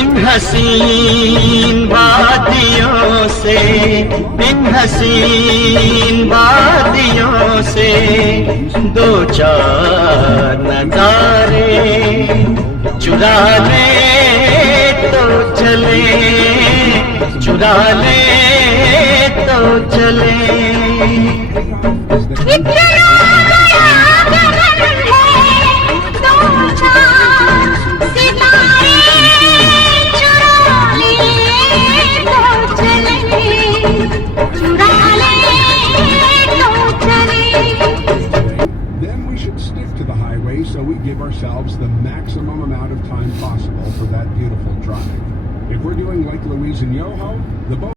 इन हसीन वादियों से, इन हसीन वादियों से दो चार नजारे चुरा ले तो चले, चुरा ले तो चले। So we give ourselves the maximum amount of time possible for that beautiful drive. If we're doing Lake Louise and Yoho, the boat